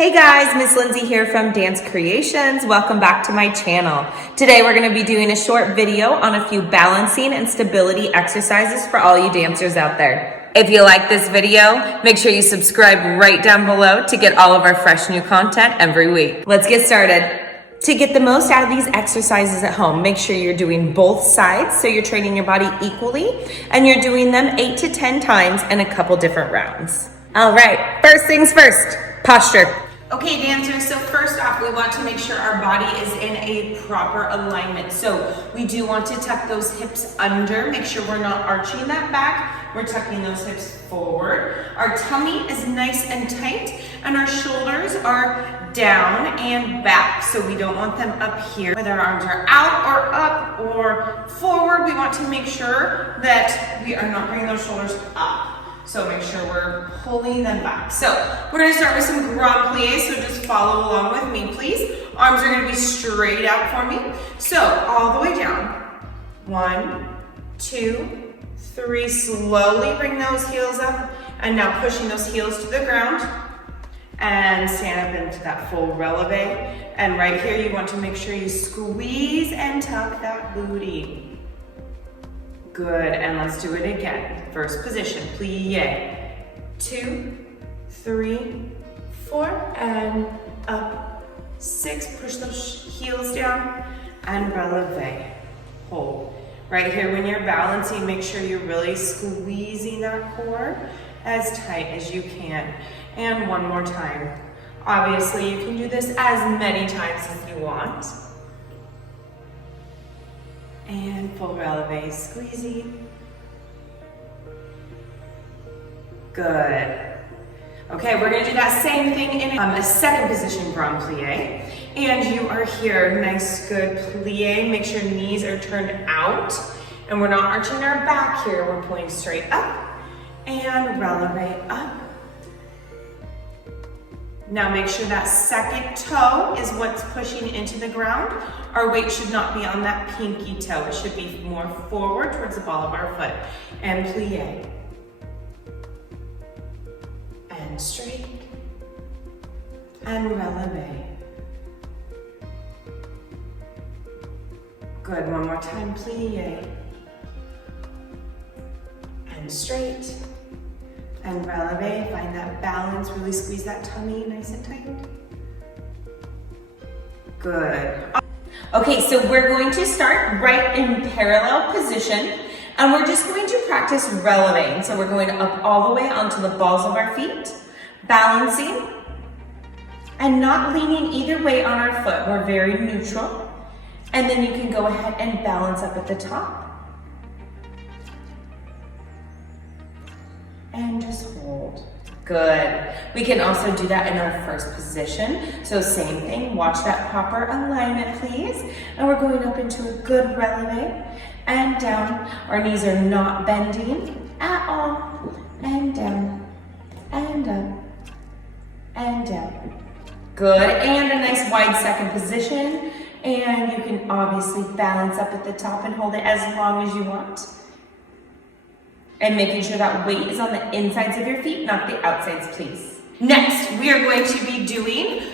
Hey guys, Miss Lindsay here from Dance Creations. Welcome back to my channel. Today we're going to be doing a short video on a few balancing and stability exercises for all you dancers out there. If you like this video, make sure you subscribe right down below to get all of our fresh new content every week. Let's get started. To get the most out of these exercises at home, make sure you're doing both sides so you're training your body equally and you're doing them 8 to 10 times in a couple different rounds. All right, first things first, posture. Okay, dancers, so first off, we want to make sure our body is in a proper alignment. So we do want to tuck those hips under, make sure we're not arching that back. We're tucking those hips forward. Our tummy is nice and tight, and our shoulders are down and back. So we don't want them up here. Whether our arms are out or up or forward, we want to make sure that we are not bringing those shoulders up. So make sure we're pulling them back. So we're gonna start with some grand plies, so just follow along with me, please. Arms are gonna be straight out for me. So all the way down. 1, 2, 3, slowly bring those heels up. And now pushing those heels to the ground. And stand up into that full releve. And right here, you want to make sure you squeeze and tuck that booty. Good, and let's do it again. First position, plie. 2, 3, 4, and up. 6, push those heels down, and releve. Hold. Right here, when you're balancing, make sure you're really squeezing that core as tight as you can. And one more time. Obviously, you can do this as many times as you want. And full releve, squeezy. Good. Okay, we're gonna do that same thing in a second position grand plie. And you are here, nice, good plie. Make sure knees are turned out. And we're not arching our back here, we're pulling straight up. And releve up. Now make sure that second toe is what's pushing into the ground. Our weight should not be on that pinky toe. It should be more forward towards the ball of our foot. And plie. And straight. And releve. Good, one more time, plie. And straight. And releve, find that balance, really squeeze that tummy nice and tight. Good. Okay, so we're going to start right in parallel position, and we're just going to practice relevaing. So we're going up all the way onto the balls of our feet, balancing, and not leaning either way on our foot. We're very neutral. And then you can go ahead and balance up at the top. And just hold. Good. We can also do that in our first position. So same thing, watch that proper alignment, please. And we're going up into a good releve and down. Our knees are not bending at all. And down, and up, and down. Good, and a nice wide second position. And you can obviously balance up at the top and hold it as long as you want. And making sure that weight is on the insides of your feet, not the outsides, please. Next, we are going to be doing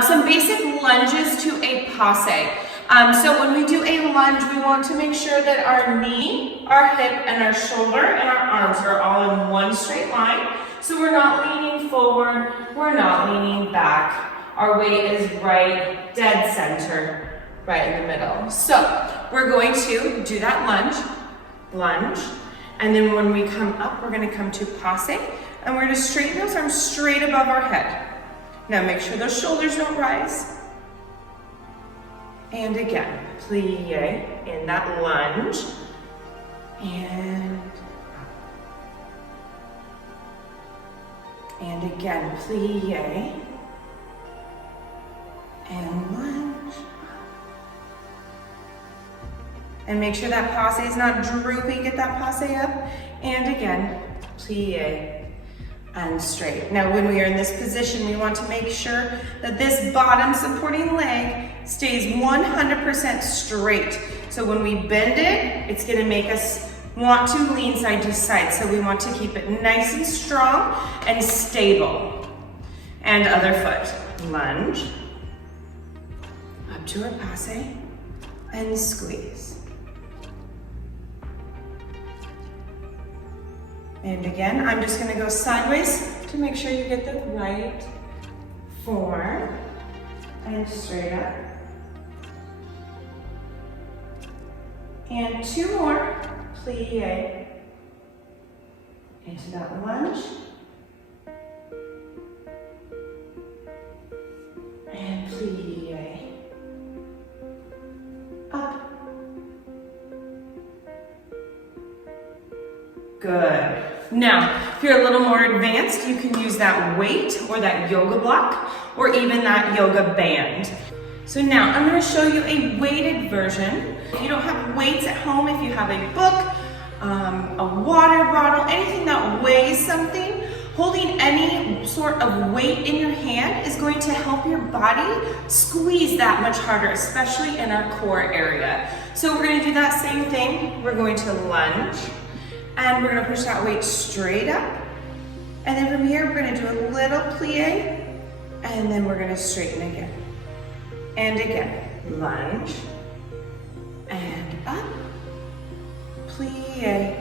some basic lunges to a passe. So when we do a lunge, we want to make sure that our knee, our hip, and our shoulder and our arms are all in one straight line. So we're not leaning forward, we're not leaning back. Our weight is right dead center, right in the middle. So we're going to do that lunge. And then when we come up, we're gonna come to passe, and we're gonna straighten those arms straight above our head. Now make sure those shoulders don't rise. And again, plie in that lunge. And up. And again, plie. And lunge. And make sure that passe is not drooping, get that passe up. And again, plie and straight. Now when we are in this position, we want to make sure that this bottom supporting leg stays 100% straight. So when we bend it, it's gonna make us want to lean side to side. So we want to keep it nice and strong and stable. And other foot. lunge, up to our passe, and squeeze. And again, I'm just gonna go sideways to make sure you get the right form, and straight up. And 2 more, plie, into that lunge. And plie, up. Good. Now, if you're a little more advanced, you can use that weight or that yoga block or even that yoga band. So now I'm going to show you a weighted version. If you don't have weights at home, if you have a book, a water bottle, anything that weighs something, holding any sort of weight in your hand is going to help your body squeeze that much harder, especially in our core area. So we're going to do that same thing. We're going to lunge. And we're gonna push that weight straight up. And then from here, we're gonna do a little plie, and then we're gonna straighten again. And again, lunge, and up, plie,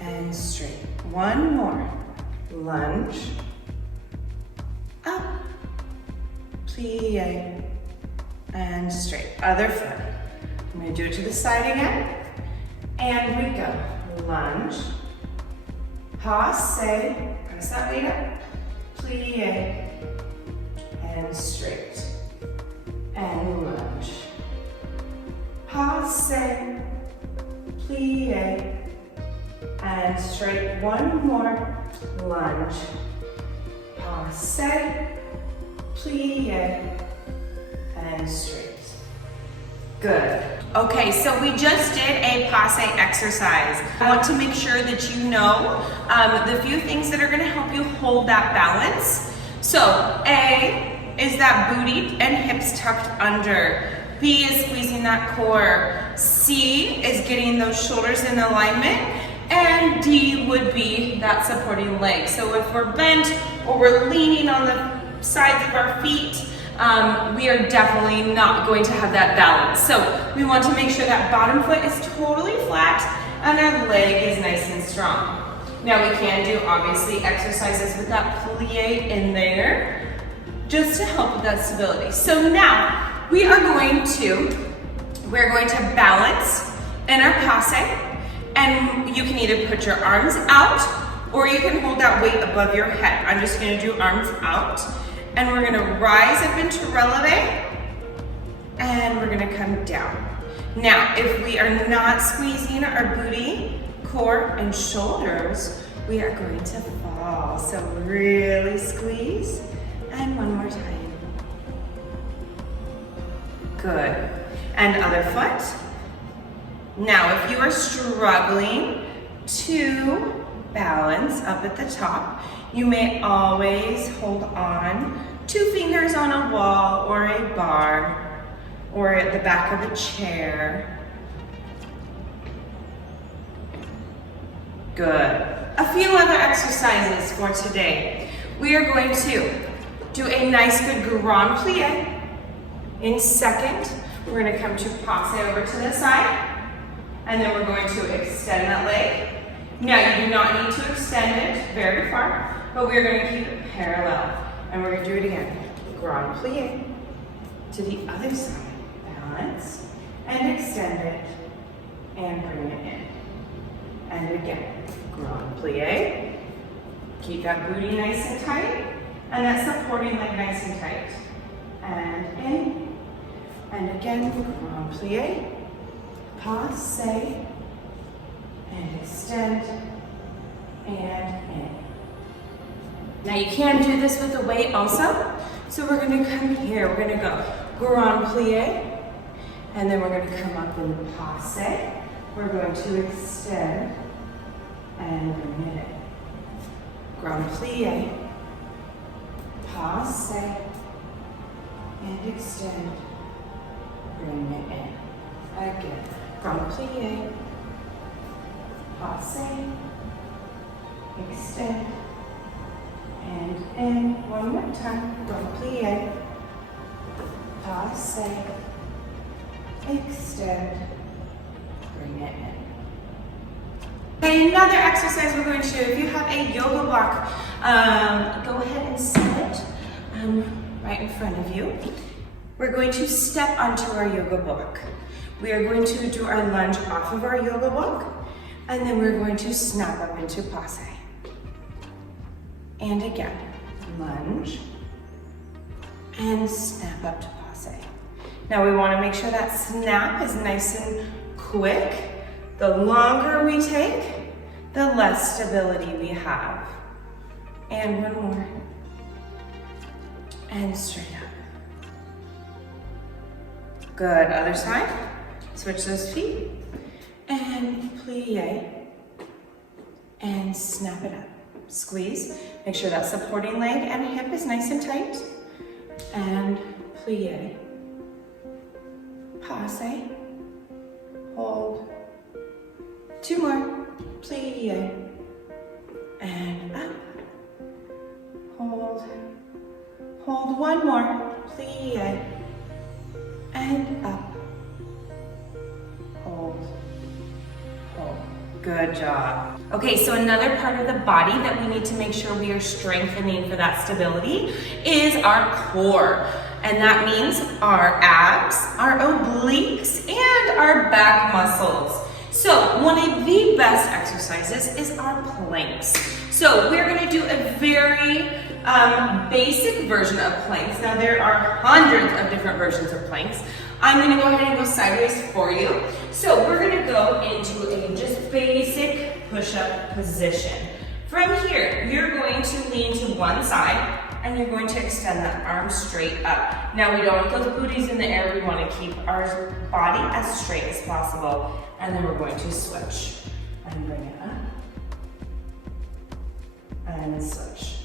and straight. One more, lunge, up, plie, and straight. Other foot. I'm gonna do it to the side again, and we go. Lunge, passe, press that weight up, plie, and straight, and lunge, passe, plie, and straight. One more, lunge, passe, plie, and straight. Good. Okay, so we just did a passe exercise. I want to make sure that you know the few things that are going to help you hold that balance. So A is that booty and hips tucked under. B is squeezing that core. C is getting those shoulders in alignment. And D would be that supporting leg. So if we're bent or we're leaning on the sides of our feet, we are definitely not going to have that balance. So we want to make sure that bottom foot is totally flat and our leg is nice and strong. Now we can do obviously exercises with that plie in there just to help with that stability. So now we're going to balance in our passe, and you can either put your arms out or you can hold that weight above your head. I'm just going to do arms out. And we're gonna rise up into releve, and we're gonna come down. Now, if we are not squeezing our booty, core, and shoulders, we are going to fall. So really squeeze, and one more time. Good. And other foot. Now, if you are struggling to balance up at the top, you may always hold on 2 fingers on a wall or a bar or at the back of a chair. Good. A few other exercises for today. We are going to do a nice good grand plie. In second, we're going to come to passe over to the side, and then we're going to extend that leg. Now, you do not need to extend it very far, but we're going to keep it parallel. And we're going to do it again. Grand plie to the other side. Balance and extend it and bring it in. And again, grand plie. Keep that booty nice and tight and that supporting leg nice and tight. And in. And again, grand plie. Passe. And extend, and in. Now you can do this with the weight also. So we're gonna come here, we're gonna go grand plie, and then we're gonna come up in passe. We're going to extend and bring it in. Grand plie, passe, and extend, bring it in. Again, grand plie, passe, extend, And in, one more time, don't plie. Passe. Extend. Bring it in. Okay, another exercise we're going to do. If you have a yoga block, go ahead and set it right in front of you. We're going to step onto our yoga block. We are going to do our lunge off of our yoga block, and then we're going to snap up into passe. And again, lunge, and snap up to passe. Now we want to make sure that snap is nice and quick. The longer we take, the less stability we have. And one more. And straight up. Good, other side. Switch those feet. And plie. And snap it up. Squeeze. Make sure that supporting leg and hip is nice and tight. And plie. Passe. Hold. Two more. Plie. And up. Hold. Hold one more. Plie. And up. Hold. Hold. Good job. Okay, so another part of the body that we need to make sure we are strengthening for that stability is our core. And that means our abs, our obliques, and our back muscles. So one of the best exercises is our planks. So we're gonna do a very basic version of planks. Now there are hundreds of different versions of planks. I'm gonna go ahead and go sideways for you. So we're gonna go into a just basic push-up position. From here, you're going to lean to one side and you're going to extend that arm straight up. Now we don't want those booties in the air. We want to keep our body as straight as possible. And then we're going to switch and bring it up and switch.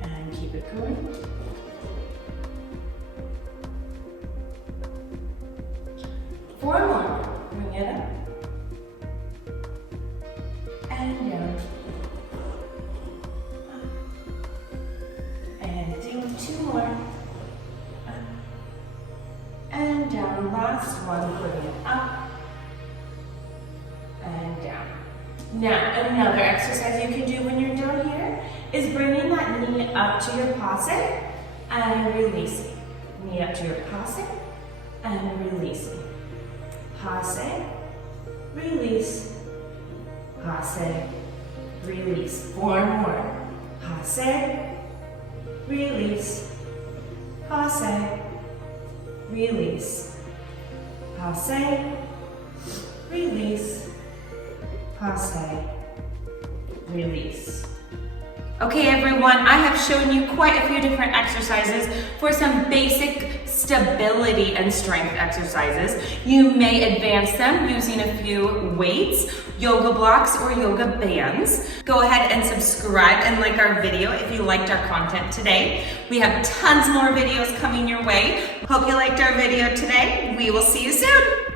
And keep it going. Four more. Bring it up. And down. And do two more. Up. And down. Last one. Bring it up. And down. Now, another exercise you can do when you're down here is bringing that knee up to your passe and releasing. Knee up to your passe and releasing. Passe, release, passe, release. Four more. Passe, release, passe, release, passe, release, passe, release. Okay everyone, I have shown you quite a few different exercises for some basic stability and strength exercises. You may advance them using a few weights, yoga blocks, or yoga bands. Go ahead and subscribe and like our video if you liked our content today. We have tons more videos coming your way. Hope you liked our video today. We will see you soon.